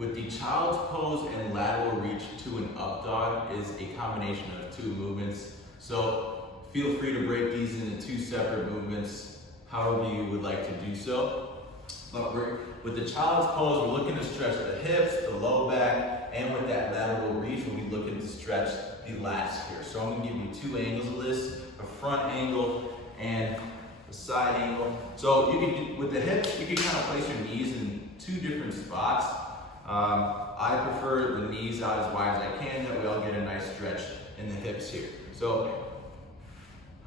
with the child's pose and lateral reach to an up dog is a combination of two movements. So feel free to break these into two separate movements, however you would like to do so. But with the child's pose, we're looking to stretch the hips, the low back, and with that lateral reach, we'll be looking to stretch the lats here. So I'm gonna give you two angles of this, a front angle and a side angle. So you can, with the hips, you can kind of place your knees in two different spots. I prefer the knees out as wide as I can, that way I'll get a nice stretch in the hips here. So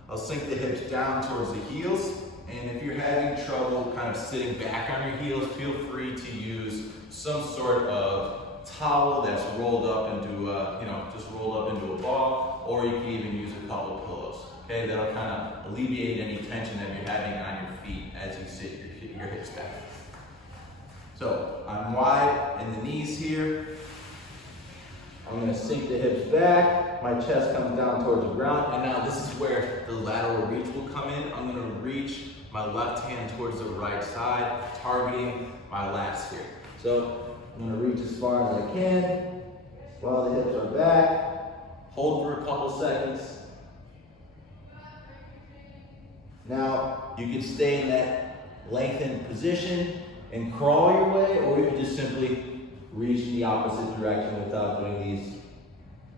I'll sink the hips down towards the heels. And if you're having trouble kind of sitting back on your heels, feel free to use some sort of towel that's rolled up into just rolled up into a ball, or you can even use a couple of pillows. Okay, that'll kind of alleviate any tension that you're having on your feet as you sit your hips back. So I'm wide in the knees here. I'm going to sink the hips back. My chest comes down towards the ground. And now this is where the lateral reach will come in. I'm going to reach my left hand towards the right side, targeting my lats here. So I'm going to reach as far as I can while the hips are back. Hold for a couple seconds. Now you can stay in that lengthened position and crawl your way, or you can just simply reach in the opposite direction without doing these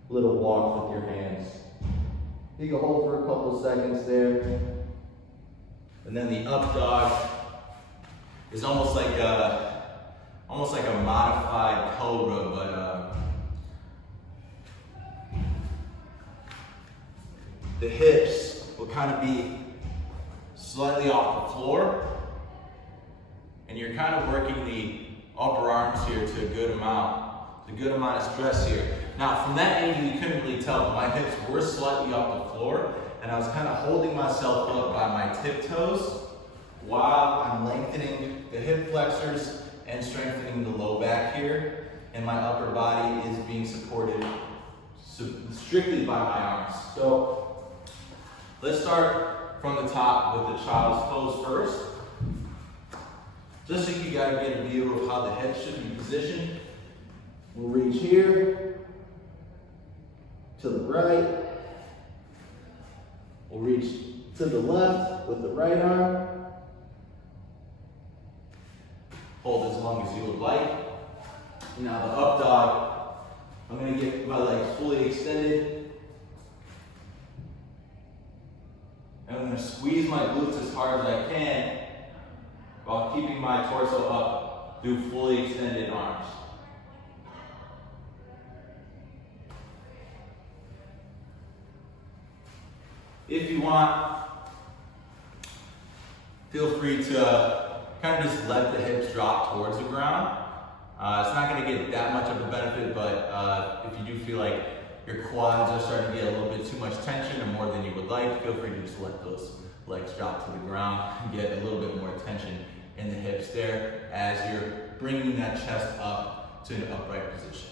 little walks with your hands. You can hold for a couple of seconds there. And then the up dog is almost like a modified cobra, but the hips will kind of be slightly off the floor, and you're kind of working the upper arms here to a good amount of stress here. Now, from that angle, you couldn't really tell, but my hips were slightly off the floor, and I was kind of holding myself up by my tiptoes while I'm lengthening the hip flexors and strengthening the low back here, and my upper body is being supported strictly by my arms. So let's start from the top with the child's pose first. Just so you gotta get a view of how the head should be positioned. We'll reach here to the right. We'll reach to the left with the right arm. Hold as long as you would like. Now the up dog, I'm gonna get my legs fully extended. And I'm gonna squeeze my glutes as hard as I can while keeping my torso up through fully extended arms. If you want, feel free to kind of just let the hips drop towards the ground. It's not going to get that much of a benefit, but if you do feel like your quads are starting to get a little bit too much tension or more than you would like, feel free to just let those legs drop to the ground and get a little bit more tension in the hips there as you're bringing that chest up to an upright position.